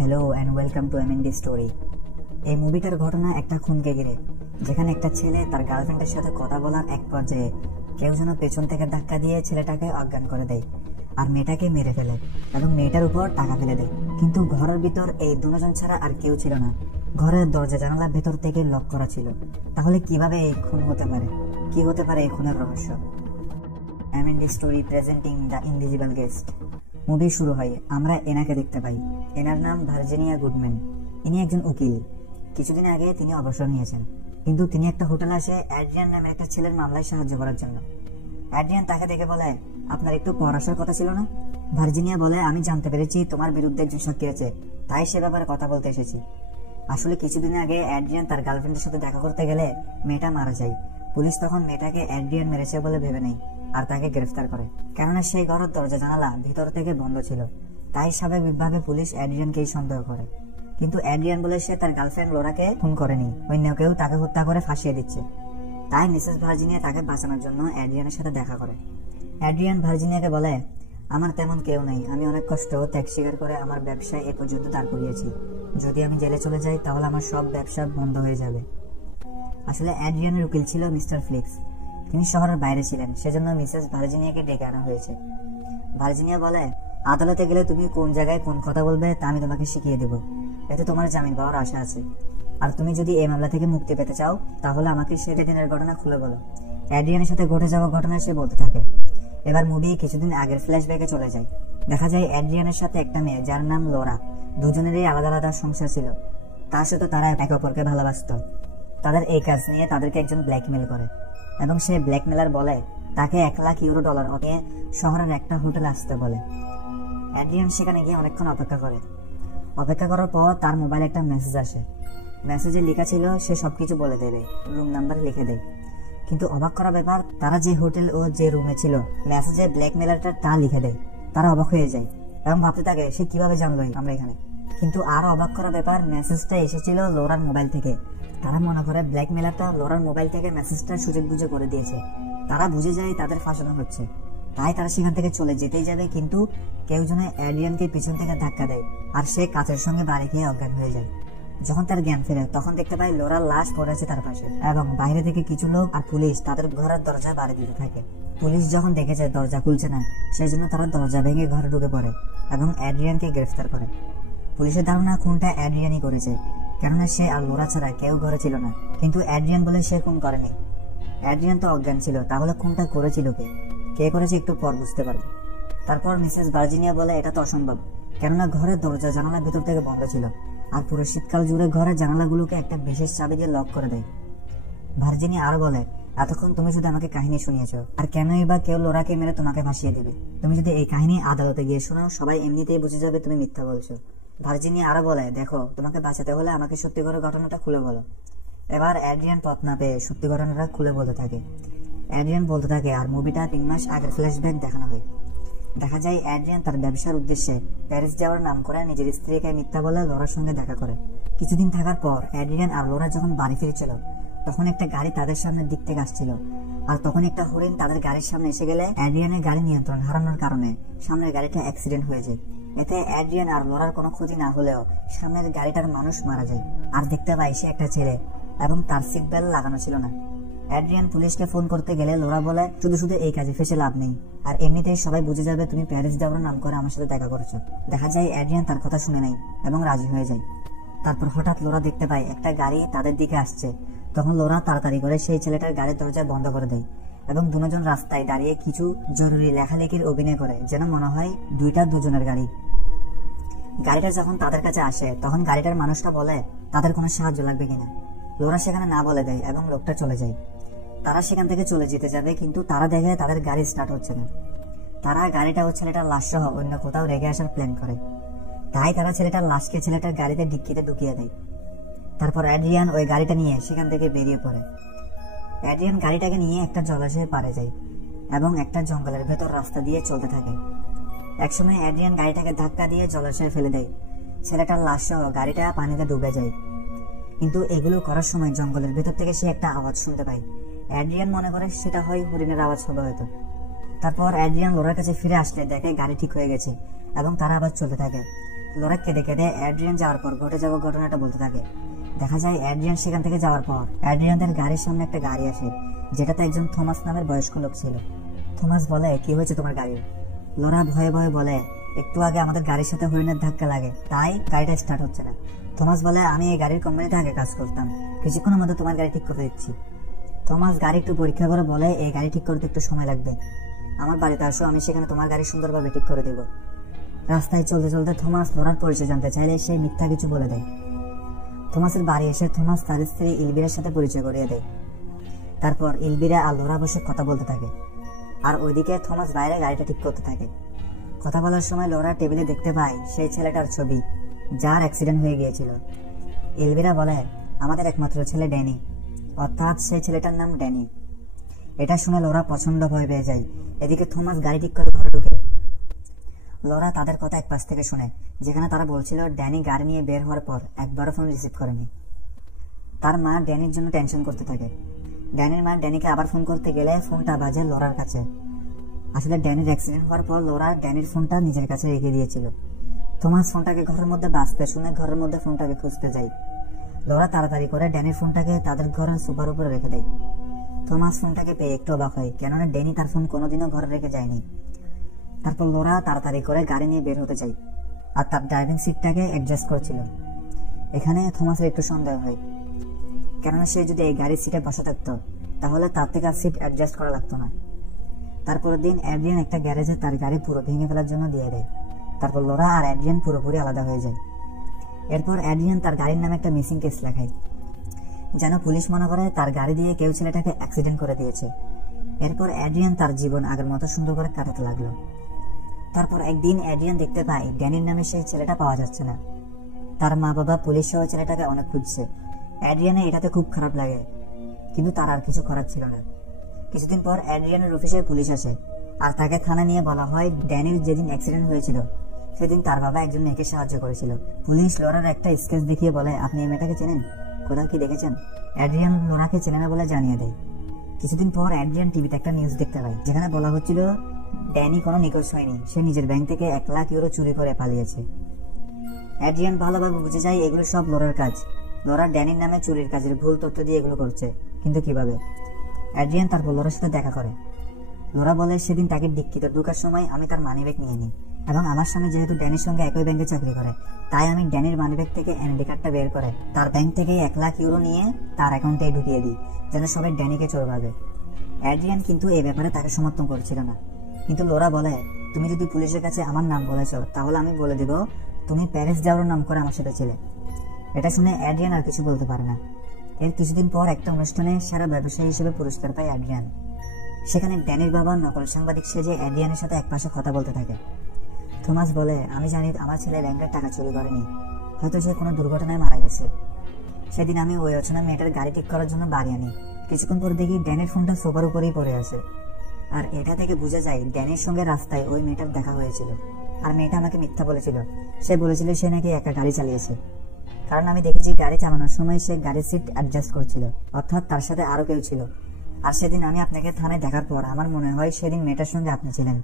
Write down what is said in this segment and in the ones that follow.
Hello and welcome to MND story. এই মুভিটার ঘটনা একটা খুনকে ঘিরে, যেখানে একটা ছেলে তার গার্লফ্রেন্ডের সাথে কথা বলার এক পর্যায়ে কেউ যেন পেছন থেকে ধাক্কা দিয়ে ছেলেটাকে অজ্ঞান করে দেয় আর মেয়েটাকে মেরে ফেলে এবং মেয়েটার উপর টাকা ফেলে দেয়। কিন্তু ঘরের ভিতর এই দুজন ছাড়া আর কেউ ছিল না। ঘরের দরজা জানালা ভেতর থেকে লক করা ছিল। তাহলে কিভাবে এই খুন হতে পারে? কি হতে পারে এই খুনের রহস্য? MND story presenting the invisible guest. Movie শুরু হয়, আমরা এনাকে দেখতে পাই। এনার নাম ভার্জিনিয়া গুডম্যান। ইনি একজন উকিল। কিছুদিন আগে তিনি অবসর নিয়েছেন, কিন্তু তিনি একটা হোটেলে আসে অ্যাড্রিয়ান নামের একটা ছেলের মামলায় সাহায্য করার জন্য। অ্যাড্রিয়ান তাকে দেখে বলে, আপনার একটু পর আসার কথা ছিল না? ভার্জিনিয়া বলে, আমি জানতে পেরেছি তোমার বিরুদ্ধে একজন সাক্ষী আছে, তাই সে ব্যাপারে কথা বলতে এসেছি। আসলে কিছুদিন আগে অ্যাড্রিয়ান তার গার্লফ্রেন্ডের সাথে দেখা করতে গেলে মেয়েটা মারা যায়। পুলিশ তখন মেয়েটাকে অ্যাড্রিয়ান মেরেছে বলে ভেবে নেয় আর তাকে গ্রেফতার করে। কেননা সেই ঘরের দরজা জানালা ভিতর থেকে বন্ধ ছিল, তাই স্বাভাবিকভাবে পুলিশ অ্যাড্রিয়ানকেই সন্দেহ করে। কিন্তু অ্যাড্রিয়ান বলে সে তার গার্লফ্রেন্ড লোরাকে খুন করেনি, অন্য কেউ তাকে হত্যা করে ফাঁসিয়ে দিচ্ছে। তাই মিসেস ভার্জিনিয়া তাকে বাঁচানোর জন্য অ্যাড্রিয়ানের সাথে দেখা করে। অ্যাড্রিয়ান ভার্জিনিয়াকে বলে, আমার তেমন কেউ নেই, আমি অনেক কষ্ট ত্যাগ স্বীকার করে আমার ব্যবসায় এ পর্যন্ত দাঁড় করিয়েছি। যদি আমি জেলে চলে যাই তাহলে আমার সব ব্যবসা বন্ধ হয়ে যাবে। আসলে অ্যাড্রিয়ানের উকিল ছিল মিস্টার ফ্লিক্স। তিনি শহরের বাইরে ছিলেন, সেজন্য মিসেস ভার্জিনিয়াকে ডেকে আনা হয়েছে। ভার্জিনিয়া বলে, আদালতে গেলে তুমি কোন জায়গায় কোন কথা বলবে তা আমি তোমাকে শিখিয়ে দেব। এতে তোমার জামিন পাওয়ার আশা আছে। আর তুমি যদি এই মামলা থেকে মুক্তি পেতে চাও তাহলে আমাকে সেদিনের ঘটনা খুলে বলো। অ্যাড্রিয়ানের সাথে ঘটে যাওয়া ঘটনা সে বলতে থাকে। এবার মুভি কিছুদিন আগের ফ্ল্যাশব্যাকে চলে যায়। দেখা যায় অ্যাড্রিয়ানের সাথে একটা মেয়ে যার নাম লোরা। দুজনেরই আলাদা আলাদা সংসার ছিল, তার সাথে তারা একে অপরকে ভালোবাসত। তাদের এই কাজ নিয়ে তাদেরকে একজন ব্ল্যাকমেল করে এবং সে ব্ল্যাকমেলার বলে তাকে $1,00,000 নিয়ে শহরের একটা হোটেলে আসতে বলে। অ্যাড্রিয়ান সেখানে গিয়ে অনেকক্ষণ অপেক্ষা করে। অপেক্ষা করার পর তার মোবাইলে একটা মেসেজ আসে। মেসেজে লেখা ছিল সে সবকিছু বলে দেবে, রুম নাম্বার লিখে দেয়। কিন্তু অবাক করা ব্যাপার, তারা যে হোটেল ও যে রুমে ছিল মেসেজে ব্ল্যাকমেলারটা তা লিখে দেয়। তারা অবাক হয়ে যায় এবং ভাবতে থাকে সে কিভাবে জানলো আমরা এখানে। কিন্তু আরো অবাক করা ব্যাপার, মেসেজটা এসেছিল লোরার মোবাইল থেকে। তারা মনে করে ব্ল্যাকমেলারটা লোরার মোবাইল থেকে মেসেজটা সুযোগ বুঝে করে দিয়েছে। তারা বুঝে যায় তাদের ফাঁসানো হচ্ছে, তাই তারা সেখান থেকে চলে যেতেই যাবে, কিন্তু কেউ যেন অ্যাড্রিয়ানকে পিছন থেকে ধাক্কা দেয় আর সে কাচের সঙ্গে বাড়ি খেয়ে অজ্ঞান হয়ে যায়। যখন তার জ্ঞান ফেরে তখন দেখতে পায় লোরার লাশ পড়ে আছে তার পাশে এবং বাইরে থেকে কিছু লোক আর পুলিশ তাদের ঘরের দরজা বাড়ি দিতে থাকে। পুলিশ যখন দেখেছে দরজা খুলছে না, সেই জন্য তারা দরজা ভেঙে ঘরে ঢুকে পড়ে এবং অ্যাড্রিয়ানকে গ্রেফতার করে। পুলিশের ধারণা খুনটা অ্যাড্রিয়ানই করেছে, কেননা সে আর লোরা ছাড়া কেউ ঘরে ছিল না। কিন্তু অ্যাড্রিয়ান বলে সে খুন করেনি। অ্যাড্রিয়ান তো অজ্ঞান ছিল, তাহলে খুনটা করেছিল কে করেছে একটু পর বুঝতে পারবে। তারপর মিসেস ভার্জিনিয়া বলে এটা তো অসম্ভব, কেননা ঘরের দরজা জানালা ভিতর থেকে বন্ধ ছিল আর পুরো শীতকাল জুড়ে ঘরের জানালাগুলোকে একটা বিশেষ চাবি দিয়ে লক করে দেয়। ভার্জিনিয়া আরো বলে, এতক্ষণ তুমি শুধু আমাকে কাহিনী শুনিয়েছ, আর কেনই বা কেউ লোরাকে মেরে তোমাকে ভাসিয়ে দিবে? তুমি যদি এই কাহিনী আদালতে গিয়ে শোনাও সবাই এমনিতেই বুঝে যাবে তুমি মিথ্যা বলছো। ভার্জিনিয়া আরো বলে, দেখো তোমাকে বাঁচাতে হলে আমাকে সত্যি করে ঘটনাটা খুলে বলো। এবার অ্যাড্রিয়ান পথ না পেয়ে সত্যি ঘটনাটা খুলে বলতে থাকে। অ্যাড্রিয়ান বলতে থাকে আর মুভিটা 3 মাস আগের ফ্ল্যাশব্যাক দেখানো হয়। দেখা যায় অ্যাড্রিয়ান তার ব্যবসার উদ্দেশ্যে প্যারিস যাওয়ার নাম করে নিজের স্ত্রীকে মিথ্যা বলে লোরার সঙ্গে দেখা করে। কিছুদিন থাকার পর অ্যাড্রিয়ান আর লোরা যখন বাড়ি ফিরছিল তখন একটা গাড়ি তাদের সামনের দিক থেকে আসছিল, আর তখন একটা হরিণ তাদের গাড়ির সামনে এসে গেলে অ্যাড্রিয়ানের গাড়ি নিয়ন্ত্রণ হারানোর কারণে সামনের গাড়িটা অ্যাক্সিডেন্ট হয়ে যায়। এতে অ্যাড্রিয়ান আর লোরার কোনো ক্ষতি না হলেও সামনের গাড়িটার মানুষ মারা যায়। আর দেখতে পাই সে একটা ছেলে এবং তার সিট বেল্ট লাগানো ছিল না। অ্যাড্রিয়ান পুলিশকে ফোন করতে গেলে লোরা বলে, শুধু শুধু এই কাজে ফেসে লাভ নেই, আর এমনিতেই সবাই বুঝে যাবে তুমি প্যারিস যাওয়ার নাম করে আমার সাথে দেখা করেছো। দেখা যায় অ্যাড্রিয়ান তার কথা শুনে নেয় এবং রাজি হয়ে যায়। তারপর হঠাৎ লোরা দেখতে পায় একটা গাড়ি তাদের দিকে আসছে। তখন লোরা তাড়াতাড়ি করে সেই ছেলেটার গাড়ির দরজা বন্ধ করে দেয় এবং দুজন রাস্তায় দাঁড়িয়ে কিছু জরুরি লেখালেখির অভিনয় করে, যেন মনে হয় দুজনের গাড়ি। গাড়িটা যখন তাদের কাছে আসে তখন গাড়িটার মানুষটা বলে তাদের কোনো সাহায্য লাগবে কিনা। লোরা সেখানে না বলে দেয় এবং লোকটা চলে যায়। তারা সেখান থেকে চলে যেতে যাবে, কিন্তু তারা দেখে তাদের গাড়ি স্টার্ট হচ্ছে না। তারা গাড়িটা ও ছেলেটার লাশ সহ অন্য কোথাও রেখে আসার প্ল্যান করে, তাই তারা ছেলেটার লাশকে ছেলেটার গাড়িতে ডিক্কিতে ঢুকিয়ে দেয়। তারপর অ্যাড্রিয়ান ওই গাড়িটা নিয়ে সেখান থেকে বেরিয়ে পড়ে। অ্যাড্রিয়ান গাড়িটাকে নিয়ে একটা জলাশয়ে পারে যায় এবং একটা জঙ্গলের ভেতর রাস্তা দিয়ে চলতে থাকে। একসময় অ্যাড্রিয়ান গাড়িটাকে ধাক্কা দিয়ে জলাশয়ে ফেলে দেয়। ছেলেটার লাশ সহ গাড়িটা পানিতে ডুবে যায়। কিন্তু এগুলো করার সময় জঙ্গলের ভেতর থেকে সে একটা আওয়াজ শুনতে পায়। অ্যাড্রিয়ান মনে করে সেটা হয় হরিণের আওয়াজ হবে হয়তো। তারপর অ্যাড্রিয়ান লোরার কাছে ফিরে আসলে দেখে গাড়ি ঠিক হয়ে গেছে এবং তারা আবার চলতে থাকে। লোরা কেঁদে কেঁদে অ্যাড্রিয়ান যাওয়ার পর ঘটে যাওয়া ঘটনাটা বলতে থাকে। দেখা যায় অ্যাড্রিয়ান সেখান থেকে যাওয়ার পর অ্যাড্রিয়ানের গাড়ির সামনে একটা গাড়ি আসে, যেটাতে একজন থমাস নামের বয়স্ক লোক ছিল। থমাস বলে, কি হয়েছে তোমার গাড়ির? লোরা ভয়ে ভয়ে বলে, একটু আগে আমাদের গাড়ির সাথে হরিণের ধাক্কা লাগে, তাই গাড়িটা স্টার্ট হচ্ছে না। থমাস বলে, আমি এই গাড়ির কোম্পানিতে আগে কাজ করতাম, কিছুক্ষণের মধ্যে তোমার গাড়ি ঠিক করে দিচ্ছি। থমাস গাড়ি একটু পরীক্ষা করে বলে, এই গাড়ি ঠিক করতে একটু সময় লাগবে, আমার বাড়িতে আসো, আমি সেখানে তোমার গাড়ি সুন্দরভাবে ঠিক করে দেব। রাস্তায় চলতে চলতে থমাস লোরার পরিচয় জানতে চাইলে সে মিথ্যা কিছু বলে দেয়। থমাসের বাড়ি এসে থমাস তার স্ত্রী ইলবিরার সাথে পরিচয় করিয়ে দেয়। তারপর ইলবিরা আর লোরা বসে কথা বলতে থাকে, আর ওইদিকে থমাস বাইরে গাড়িটা ঠিক করতে থাকে। কথা বলার সময় লোরা টেবিলে দেখতে পায় সেই ছেলেটার ছবি, যার অ্যাক্সিডেন্ট হয়ে গিয়েছিল। ইলবিরা বলে, আমাদের একমাত্র ছেলে ড্যানি, অর্থাৎ সেই ছেলেটার নাম ড্যানি। এটা শুনে লোরা প্রচন্ড ভয় পেয়ে যায়। এদিকে থমাস গাড়ি ঠিক করে ঘরে ঢুকে। লোরা তাদের কথা এক পাশ থেকে শুনে, যেখানে তারা বলছিল ড্যানি গাড়ি নিয়ে বের হওয়ার পর একবারও ফোন রিসিভ করেনি। তার মা ড্যানির জন্য টেনশন করতে থাকে। ড্যানির মা ড্যানিকে আবার ফোন করতে গেলে ফোনটা বাজে লোরার কাছে। আসলে ড্যানির অ্যাক্সিডেন্ট হওয়ার পর লোরা ড্যানির ফোনটা নিজের কাছে রেখে দিয়েছিল। থমাস ফোনটাকে ঘরের মধ্যে বাজতে শুনে ঘরের মধ্যে ফোনটাকে খুঁজতে যায়। লোরা তাড়াতাড়ি করে ড্যানির ফোনটাকে তাদের ঘরের সোফার উপরে রেখে দেয়। থমাস ফোনটাকে পেয়ে একটু অবাক হয়, কেননা ড্যানি তার ফোন কোনোদিনও ঘরে রেখে যায়নি। তারপর লোরা তাড়াতাড়ি করে গাড়ি নিয়ে বের হতে চায়, আর তার ড্রাইভিং সিটটাকে অ্যাডজাস্ট করছিল। এখানে থমাসের একটু সন্দেহ হয়, কেননা সে যদি এই গাড়ির সিটে বসে থাকতো তাহলে তার থেকে আর সিট অ্যাডজাস্ট করা লাগতো না। তারপরের দিন অ্যাড্রিয়ান একটা গ্যারেজে তার গাড়ি পুরো ভেঙে ফেলার জন্য দিয়ে দেয়। তারপর লোরা আর অ্যাড্রিয়ান পুরোপুরি আলাদা হয়ে যায়। এরপর অ্যাড্রিয়ান তার গাড়ির নামে একটা মিসিং কেস লেখায়, যেন পুলিশ মনে করে তার গাড়ি দিয়ে কেউ ছেলেটাকে অ্যাক্সিডেন্ট করে দিয়েছে। এরপর অ্যাড্রিয়ান তার জীবন আগের মতো সুন্দর করে কাটাতে লাগলো। তারপর একদিন অ্যাড্রিয়ান দেখতে পায় ড্যানির নামে সেই ছেলেটা পাওয়া যাচ্ছে না। তার মা বাবা পুলিশ সহ ছেলেটাকে অনেক খুঁজছে। অ্যাড্রিয়ানের এটাতে খুব খারাপ লাগে, কিন্তু তার আর কিছু করার ছিল না। কিছুদিন পর অ্যাড্রিয়ানের অফিসে পুলিশ আসে, আর তাকে থানা নিয়ে বলা হয় ড্যানির যেদিন অ্যাক্সিডেন্ট হয়েছিল সেদিন তার বাবা একজন মেয়েকে সাহায্য করেছিল। পুলিশ লোরার একটা স্কেচ দেখিয়ে বলে, আপনি এই মেয়েটাকে চেনেন? কোথাও কি দেখেছেন? অ্যাড্রিয়ান লোরাকে চেনে না বলে জানিয়ে দেয়। কিছুদিন পর অ্যাড্রিয়ান টিভিতে একটা নিউজ দেখতে পায়, যেখানে বলা হচ্ছিল ড্যানি কোনো নিখোঁজ হয়নি, সে নিজের ব্যাংক থেকে 1 লাখ ইউরো চুরি করে পালিয়েছে। অ্যাড্রিয়ান ভালোভাবে বুঝে যায় এগুলো সব লোরার কাজ। লোরা ড্যানির নামে চুরির কাজের ভুল তথ্য দিয়ে এগুলো করছে, কিন্তু কিভাবে? অ্যাড্রিয়ান তারপর লোরার সাথে দেখা করে। লোরা বলে, সেদিন তাকে ডিক্কিতে ঢোকার সময় আমি তার মানিব্যাগ নিয়ে নিই, এবং আমার স্বামী যেহেতু ড্যানির সঙ্গে একই ব্যাংকে চাকরি করে, তাই আমি ড্যানির মানিব্যাগ থেকে এনআইডি কার্ডটা বের করে তার ব্যাংক থেকে 1 লাখ ইউরো নিয়ে তার অ্যাকাউন্টে ঢুকিয়ে দিই, যেন সবাই ড্যানিকে চোর ভাবে। অ্যাড্রিয়ান কিন্তু এই ব্যাপারে তাকে সমর্থন করছিল না, কিন্তু লোরা বলে, তুমি যদি পুলিশের কাছে আমার নাম বলেছ তাহলে আমি বলে দেব তুমি প্যারিস যাওয়ার নাম করে আমার সাথে ছিলে। এটা শুনে অ্যাড্রিয়ান আর কিছু বলতে পারে না। এর কিছুদিন পর একটা অনুষ্ঠানে সেরা ব্যবসায়ী হিসেবে পুরস্কার পায় অ্যাড্রিয়ান। সেখানে ড্যানির বাবা নকল সাংবাদিক সেজে অ্যাড্রিয়ানের সাথে একপাশে কথা বলতে থাকে। থমাস বলে, আমি জানি আমার ছেলে ব্যাংকের টাকা চুরি করেনি, হয়তো সে কোনো দুর্ঘটনায় মারা গেছে। সেদিন আমি ওই অচেনা মেয়েটার গাড়ি ঠিক করার জন্য বাড়ি আনি। কিছুক্ষণ পর দেখি ড্যানির ফোনটা সোফার উপরেই পড়ে আছে, আর এটা থেকে বোঝা যায় ড্যানির সঙ্গে রাস্তায় ওই মেয়েটার দেখা হয়েছিল। আর মেয়েটা আমাকে মিথ্যা বলেছিল, সে বলেছিল সে নাকি একা গাড়ি চালিয়েছে, কারণ আমি দেখেছি গাড়ি চালানোর সময় সে গাড়ির সিট অ্যাডজাস্ট করছিল, অর্থাৎ তার সাথে আরো কেউ ছিল। আর সেদিন আমি আপনাকে থানায় দেখার পর আমার মনে হয় সেদিন মেয়েটার সঙ্গে আপনি ছিলেন।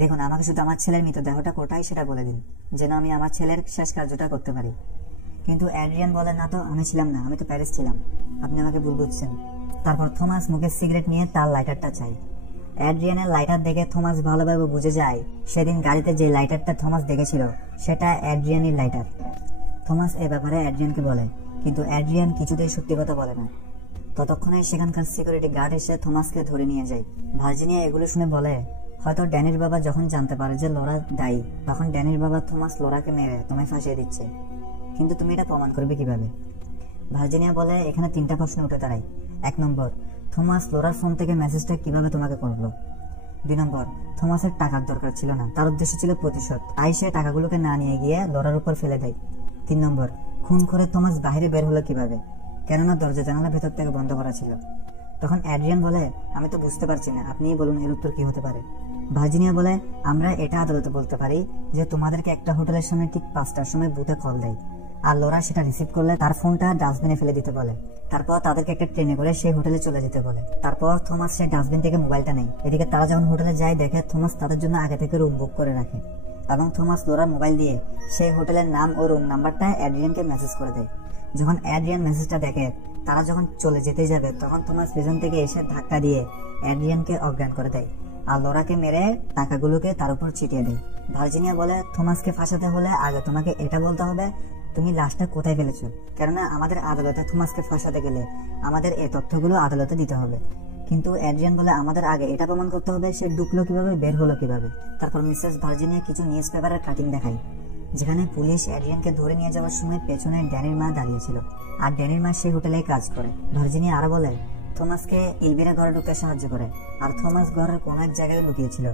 দেখুন, আমাকে শুধু আমার ছেলের মৃতদেহটা কোথায় সেটা বলে দিন, যেন আমি আমার ছেলের শেষ কার্যটা করতে পারি। কিন্তু অ্যাড্রিয়ান বলে, না তো, আমি ছিলাম না, আমি তো প্যারিস ছিলাম, আপনি আমাকে ভুল বুঝছেন। তারপর থমাস মুখে সিগারেট নিয়ে তার লাইটারটা চাই। অ্যাড্রিয়ানের লাইটার দেখে থমাস ভালোভাবে বুঝে যায় সেদিন গাড়িতে যে লাইটারটা থমাস দেখেছিল সেটা অ্যাড্রিয়ানের লাইটার। থমাস এ ব্যাপারে অ্যাড্রিয়ানকে বলে, কিন্তু অ্যাড্রিয়ান কিছুতেই সত্যি কথা বলে না। ততক্ষণে সেখানকার সিকিউরিটি গার্ড এসে থমাসকে ধরে নিয়ে যায়। ভার্জিনিয়া এগুলো শুনে বলে, হয়তো ড্যানির বাবা যখন জানতে পারে যে লোরা দায়ী, তখন ড্যানির বাবা থমাস লোরাকে মেরে তোমায় ফাঁসিয়ে দিচ্ছে, কিন্তু তুমি এটা প্রমাণ করবে কিভাবে? ভার্জিনিয়া বলে, এখানে 3টা প্রশ্ন উঠে দাঁড়ায়। 1 নম্বর, থমাস লোরার ফোন থেকে মেসেজটা কিভাবে তোমাকে করলো? 2 নম্বর, থমাসের টাকার দরকার ছিল না, তার উদ্দেশ্য ছিল প্রতিশোধ, তাই সে টাকাগুলোকে না নিয়ে গিয়ে লোরার উপর ফেলে দেয়। 3 নম্বর, খুন করে থমাস বাইরে বের হলো কিভাবে? কেননা দরজা জানালা ভেতর থেকে বন্ধ করা ছিল। তখন অ্যাড্রিয়ান বলে, আমি তো বুঝতে পারছি না, আপনিই বলুন এর উত্তর কি হতে পারে। ভার্জিনিয়া বলে, আমরা এটা আদালতে বলতে পারি যে তোমাদেরকে একটা হোটেলের সামনে ঠিক 5টার সময় বুথে কল দেয়, আর লোরা সেটা রিসিভ করলে তার ফোনটা ডাস্টবিনে ফেলে দিতে বলে। তারপর তাদেরকে একটা ট্রেনে করে সেই হোটেলে চলে যেতে বলে। তারপর থমাস সেই ডাস্টবিন থেকে মোবাইলটা নেয়। এদিকে তারা যখন হোটেলে যায় দেখে থমাস তাদের জন্য আগে থেকে রুম বুক করে রাখে, এবং থমাস লোরার মোবাইল দিয়ে সেই হোটেলের নাম ও রুম নাম্বারটা অ্যাড্রিয়ানকে মেসেজ করে দেয়। যখন অ্যাড্রিয়ান মেসেজটা দেখে তারা যখন চলে যেতে যাবে, তখন থমাস পেছন থেকে এসে ধাক্কা দিয়ে অ্যাড্রিয়ানকে অজ্ঞান করে দেয় আর লোরাকে মেরে টাকাগুলোকে তার উপর ছিটিয়ে দেয়। ভার্জিনিয়া বলে, থমাসকে ফাঁসাতে হলে আগে তোমাকে এটা বলতে হবে তুমি লাশটা কোথায় ফেলেছো, কেননা আমাদের আদালতে থমাসকে ফাঁসাতে গেলে আমাদের এই তথ্যগুলো আদালতে দিতে হবে। কিন্তু অ্যাড্রিয়ান বলে, আমাদের আগে এটা প্রমাণ করতে হবে সে ঢুকলো কিভাবে, বের হলো কিভাবে। তারপর মিসেস ভার্জিনিয়া কিছু নিউজ পেপারের কাটিং দেখায়, যেখানে পুলিশ অ্যাড্রিয়ানকে ধরে নিয়ে যাওয়ার সময় পেছনে ড্যানির মা দাঁড়িয়েছিল, আর ড্যানির মা সেই হোটেলে কাজ করে। ভার্জিনিয়া আরো বলে, থমাসকে ইলভিরা ঘরে ঢুকতে সাহায্য করে, আর থমাস ঘরের কোনো এক জায়গায় লুকিয়েছিল,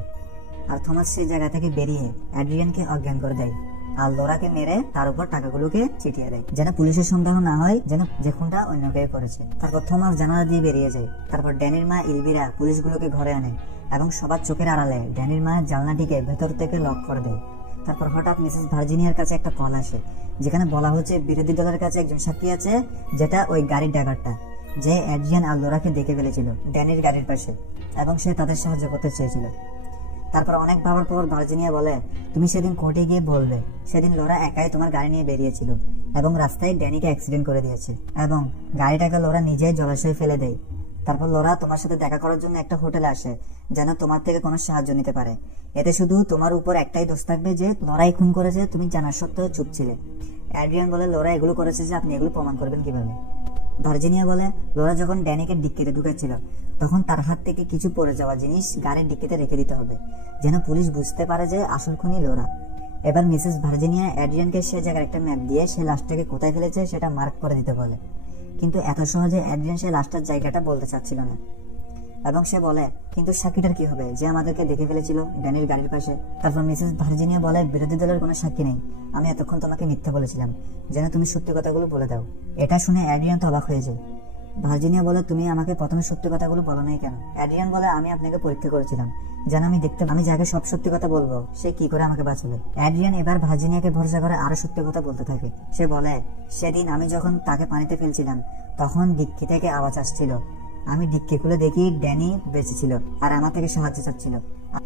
আর থমাস সেই জায়গা থেকে বেরিয়ে অ্যাড্রিয়ানকে অজ্ঞান করে দেয় আর লোরাকে মেরে তার উপর টাকাগুলোকে ছিটিয়ে দেয়, যেন পুলিশের সন্দেহ না হয় যেন যে খুনটা অন্য কেউ করেছে। তারপর থমাস জানালা দিয়ে বেরিয়ে যায়। তারপর ড্যানির মা ইলভিরা পুলিশগুলোকে ঘরে আনে এবং সবার চোখের আড়ালে ড্যানির মা জানলাটিকে ভেতর থেকে লক করে দেয়। তারপর হঠাৎ মিসেস ভার্জিনিয়ার কাছে একটা কল আসে, যেখানে বলা হচ্ছে বিরোধী দলের কাছে একজন সাক্ষী আছে, যেটা ওই গাড়ির ড্রাইভারটা, যে অ্যাড্রিয়ান আর লোরাকে দেখে ফেলেছিল ড্যানির গাড়ির পাশে এবং সে তাদের সাহায্য করতে চেয়েছিল। তারপর অনেক ভাবার পর ভার্জিনিয়া বলে, তুমি সেদিন কোর্টে গিয়ে বলবে সেদিন লোরা একাই তোমার গাড়ি নিয়ে বেরিয়েছিল এবং রাস্তায় ড্যানিকে অ্যাক্সিডেন্ট করে দিয়েছে এবং গাড়িটাকে লোরা নিজেই জলাশয়ে ফেলে দেয়। তারপর লোরা তোমার সাথে দেখা করার জন্য একটা হোটেলে আসে যেন তোমার থেকে কোনো সাহায্য নিতে পারে। এতে শুধু তোমার উপর একটাই দোষ থাকবে যে লোরাই খুন করেছে, তুমি জানার সত্ত্বেও চুপ ছিলে। অ্যাড্রিয়ান বলে, লোরা এগুলো করেছে যে আপনি এগুলো প্রমাণ করবেন কিভাবে? ভার্জিনিয়া বলে, লোরা যখন ড্যানিকে ডিক্কিতে ঢুকেছিল তখন তার হাত থেকে কিছু পড়ে যাওয়া জিনিস গাড়ির ডিক্কিতে রেখে দিতে হবে, যেন পুলিশ বুঝতে পারে যে আসল খুনি লোরা। এবার মিসেস ভার্জিনিয়া অ্যাড্রিয়ানকে সে জায়গার একটা ম্যাপ দিয়ে সে লাশটাকে কোথায় ফেলেছে সেটা মার্ক করে দিতে বলে, কিন্তু এত সহজে অ্যাড্রিয়ান সে লাশটার জায়গাটা বলতে চাচ্ছিল না এবং সে বলে, কিন্তু সাক্ষীটার কি হবে যে আমাদেরকে দেখে ফেলেছিল ড্যানির গাড়ির পাশে? তারপর মিসেস ভার্জিনিয়া বলে, বিরোধী দলের কোনো সাক্ষী নেই, আমি এতক্ষণ তোমাকে মিথ্যা বলেছিলাম, যেন তুমি সত্যি কথাগুলো বলে দাও। এটা শুনে অ্যাড্রিয়ান তো অবাক হয়ে যায়। ভার্জিনিয়া বলে, তুমি আমাকে প্রথমে সত্যি কথাগুলো বলো নাই কেন? অ্যাড্রিয়ান বলে, আমি আপনাকে পরীক্ষা করেছিলাম যেন আমি যাকে সব সত্যি কথা বলবো সে কি করে আমাকে বাঁচাবে। অ্যাড্রিয়ান এবার ভার্জিনিয়াকে ভরসা করে আরো সত্যি কথা বলতে থাকে। সে বলে, সেদিন আমি যখন তাকে পানিতে ফেলছিলাম তখন ডিক্কি থেকে আওয়াজ আসছিল, আমি ডিক্কি খুলে দেখি ড্যানি বেঁচে ছিল আর আমার থেকে সাহায্য চাচ্ছিল,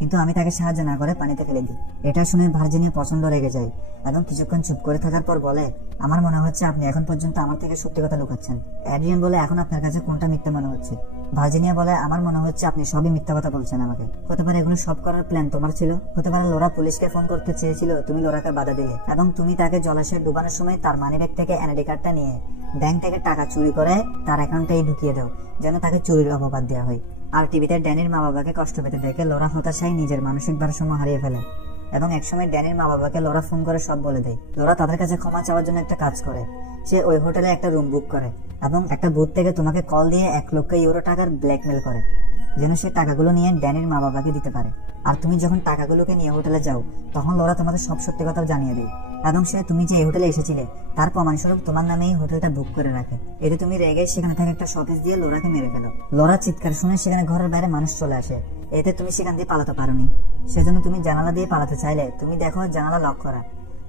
কিন্তু আমি তাকে সাহায্য না করে পানিতে ফেলে দিই। এটা শুনে ভার্জিনিয়া প্রচন্ড রেগে যায় এবং কিছুক্ষণ চুপ করে থাকার পর বলে, আমার মনে হচ্ছে আপনি এখন পর্যন্ত আমার থেকে সত্যি কথা লুকাচ্ছেন। অ্যাড্রিয়ান বলে, এখন আপনার কাছে কোনটা মিথ্যা মনে হচ্ছে? ভার্জিনিয়া বলে, আমার মনে হচ্ছে আপনি সবই মিথ্যা কথা বলছেন আমাকে। হতে পারে এগুলো সব করার প্ল্যান তোমার ছিল, হতে পারে লোরা পুলিশকে ফোন করতে চেয়েছিল, তুমি লোরাকে বাধা দিলে এবং তুমি তাকে জলাশয়ে ডুবানোর সময় তার মানিব্যাগ থেকে এনআইডি কার্ডটা নিয়ে ব্যাংক থেকে টাকা চুরি করে তার অ্যাকাউন্টেই ঢুকিয়ে দাও যেন তাকে চুরির অপবাদ দেওয়া হয়। আর টিভিতে ড্যানির মা বাবাকে কষ্ট পেতে দেখে লোরা হতাশায় নিজের মানসিক ভারসাম্য হারিয়ে ফেলে এবং একসময় ড্যানির মা বাবাকে লোরা ফোন করে সব বলে দেয়। লোরা তাদের কাছে ক্ষমা চাওয়ার জন্য একটা কাজ করে, সে ওই হোটেলে একটা রুম বুক করে এবং একটা বুথ থেকে তোমাকে কল দিয়ে 1 লক্ষ ইউরো টাকার ব্ল্যাকমেল করে যেন সে টাকাগুলো নিয়ে ড্যানির মা বাবাকে দিতে পারে। আর তুমি যখন টাকাগুলোকে নিয়ে হোটেলে যাও তখন লোরা তোমাদের সব সত্যি কথা জানিয়ে দেয় এবং সে তুমি যে এই হোটেলে এসেছিলে তার প্রমাণস্বরূপ তোমার নামে এই হোটেলটা বুক করে রাখে। এতে তুমি রেগে সেখানে থাকা একটা শপিস দিয়ে লোরাকে মেরে ফেলো। লোরা চিৎকার শুনে সেখানে ঘরের বাইরে মানুষ চলে আসে, এতে তুমি সেখান দিয়ে পালাতে পারোনি, সেজন্য তুমি জানালা দিয়ে পালাতে চাইলে তুমি দেখো জানালা লক করা।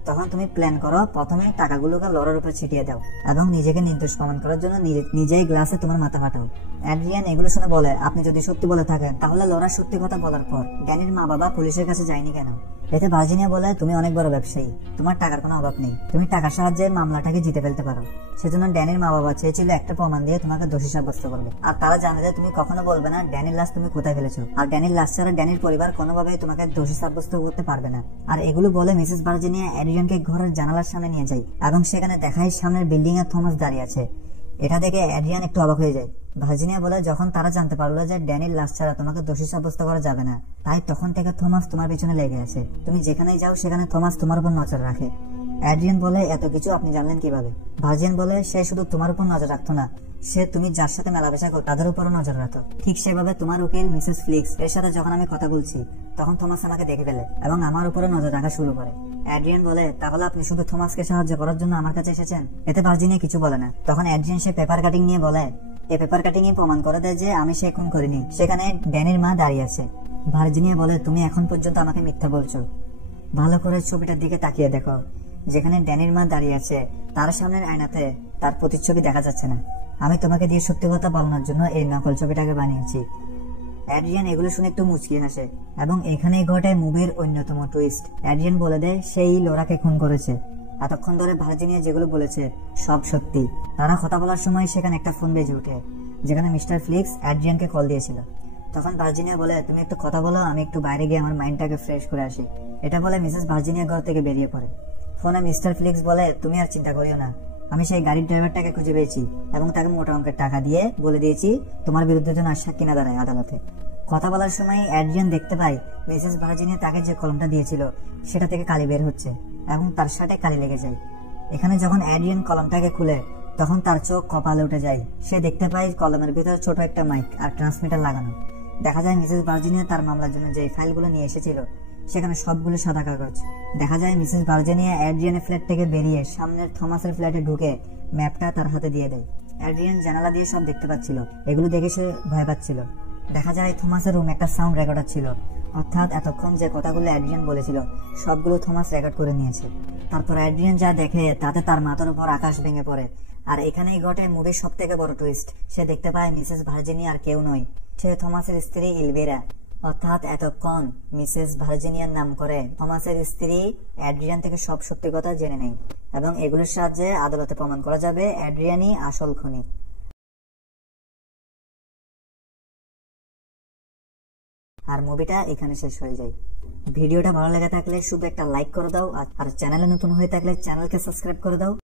তখন তুমি প্ল্যান করো প্রথমে টাকাগুলোকে লোরার উপর ছিটিয়ে দাও এবং নিজেকে নির্দোষ প্রমাণ করার জন্য নিজেই গ্লাসে তোমার মাথা ফাটাও। অ্যাড্রিয়ান এগুলো শুনে বলে, আপনি যদি সত্যি বলে থাকেন তাহলে লোরা সত্যি কথা বলার পর ড্যানির মা বাবা পুলিশের কাছে যায়নি কেন? এতে ভার্জিনিয়া বলে, তুমি অনেক বড় ব্যবসায়ী, তোমার টাকার কোনো অভাব নেই, তুমি টাকার সাহায্যে মামলাটাকে জিতে ফেলতে পারো। সেজন্য ড্যানির মা বাবা চেয়েছিল একটা প্রমাণ দিয়ে তোমাকে দোষী সাব্যস্ত করবে, আর তারা জানে যে তুমি কখনো বলবে না ড্যানির লাশ তুমি কোথায় ফেলেছো, আর ড্যানির লাশ ছাড়া ড্যানির পরিবার কোনোভাবেই তোমাকে দোষী সাব্যস্ত করতে পারবে না। আর এগুলো বলে মিসেস ভার্জিনিয়া অ্যাড্রিয়ানকে ঘরের জানালার সামনে নিয়ে যায় এবং সেখানে দেখায় সামনের বিল্ডিং এ থমাস দাঁড়িয়ে আছে। এটা দেখে অ্যাড্রিয়ান একটু অবাক হয়ে যায়। ভার্জিনিয়া বলে, যখন তারা জানতে পারলো যে ড্যানির লাশ ছাড়া তোমাকে দোষী সাব্যস্ত করা যাবে না, তাই তখন থেকে থমাস তোমার পিছনে লেগে আছে, তুমি যেখানেই যাও সেখানে থমাস তোমার উপর নজর রাখে। অ্যাড্রিয়ান বলে, এত কিছু আপনি জানলেন কিভাবে? ভার্জিনিয়া বলে, সে শুধু তোমার উপর নজর রাখতো না, সে তুমি যার সাথে মেলামেশা করো তাদের উপরও নজর রাখতো। ঠিক সেভাবে তোমার উকিল মিসেস ফ্লিক্স এর সাথে যখন আমি কথা বলছি তখন থমাস আমাকে দেখে ফেলে এবং আমার উপরে নজর রাখা শুরু করে। অ্যাড্রিয়ান বলে, তাহলে আপনি শুধু থমাসকে সাহায্য করার জন্য আমার কাছে এসেছেন? এতে ভার্জিনিয়া কিছু বলে না। তখন অ্যাড্রিয়ান সে পেপার কাটিং নিয়ে বলে, এই পেপার কাটিং এ প্রমাণ করে দেয় যে আমি সে খুন করিনি, সেখানে ড্যানির মা দাঁড়িয়ে আছে। ভার্জিনিয়া বলে, তুমি এখন পর্যন্ত আমাকে মিথ্যা বলছো, ভালো করে ছবিটার দিকে তাকিয়ে দেখো, যেখানে ড্যানির মা দাঁড়িয়ে আছে তার সামনের আয়নাতে তার প্রতিচ্ছবি দেখা যাচ্ছে না। আমি তোমাকে দিয়ে সত্যি কথা বলানোর জন্য এই নকল ছবিটাকে বানিয়েছি। অ্যাড্রিয়ান এগুলো শুনে একটু মুচকি হাসে এবং এখানেই ঘটে মুভির অন্যতম টুইস্ট। অ্যাড্রিয়ান বলে দেয় সেই লোরাকে খুন করেছে। এতক্ষণ ধরে ভার্জিনিয়া যেগুলো বলেছে সব সত্যি। তারা কথা বলার সময় সেখানে একটা ফোন বেজে ওঠে, যেখানে মিস্টার ফ্লিক্স অ্যাড্রিয়ানকে কল দিয়েছিল। তখন ভার্জিনিয়া বলে, তুমি একটু কথা বলো, আমি একটু বাইরে গিয়ে আমার মাইন্ডটাকে ফ্রেশ করে আসি। এটা বলে মিসেস ভার্জিনিয়া ঘর থেকে বেরিয়ে পড়ে। ফোনে মিস্টার ফ্লিক্স বলে, তুমি আর চিন্তা করিও না, আমি সেই গাড়ির ড্রাইভারটাকে খুঁজে পেয়েছি এবং তাকে মোটা অঙ্কের টাকা দিয়ে বলে দিয়েছি তোমার বিরুদ্ধে যেন সাক্ষী না দাঁড়ায় আদালতে। কথা বলার সময় অ্যাড্রিয়ান দেখতে পায় মিসেস ভার্জিনিয়া তাকে যে কলমটা দিয়েছিল সেটা থেকে কালি বের হচ্ছে এবং তার শার্টে কালি লেগে যায়। এখানে যখন অ্যাড্রিয়ান কলমটাকে খুলে তখন তার চোখ কপালে উঠে যায়। সে দেখতে পায় কলমের ভিতরে ছোট একটা মাইক আর ট্রান্সমিটার লাগানো। দেখা যায় মিসেস ভার্জিনিয়া তার মামলার জন্য যে ফাইলগুলো নিয়ে এসেছিল সেখানে সবগুলো সাদা কাগজ। দেখা যায় মিসেস ভার্জিনিয়া অ্যাড্রিয়ানের ফ্ল্যাট থেকে বেরিয়ে সামনের থমাসের ফ্ল্যাটে ঢুকে ম্যাপটা তার হাতে দিয়ে দেয়। অ্যাড্রিয়ান জানালা দিয়ে সব দেখতে পাচ্ছিল। এগুলো দেখে সে ভয় পাচ্ছিল। দেখা যায় থমাসের রুম একটা সাউন্ড রেকর্ডার ছিল, অর্থাৎ এতক্ষণ যে কথাগুলো অ্যাড্রিয়ান বলেছিল সবগুলো থমাস রেকর্ড করে নিয়েছে। তারপর অ্যাড্রিয়ান যা দেখে তাতে তার মাথার উপর আকাশ ভেঙে পড়ে। আর এখানেই ঘটে মুভির সব থেকে বড় টুইস্ট। সে দেখতে পায় মিসেস ভার্জিনিয়া আর কেউ নয়, সে থমাসের স্ত্রী ইলভিরা। অর্থাৎ এতক্ষণ মিসেস ভার্জিনিয়ার নাম করে থমাসের স্ত্রী অ্যাড্রিয়ান থেকে সব সত্যি কথা জেনে নেয় এবং এগুলোর সাহায্যে আদালতে প্রমাণ করা যাবে অ্যাড্রিয়ানই আসল খুনি। আর মুভিটা এখানে শেষ হয়ে যায়। ভিডিওটা ভালো লেগে থাকলে শুধু একটা লাইক করে দাও, আর চ্যানেলে নতুন হয়ে থাকলে চ্যানেলকে সাবস্ক্রাইব করে দাও।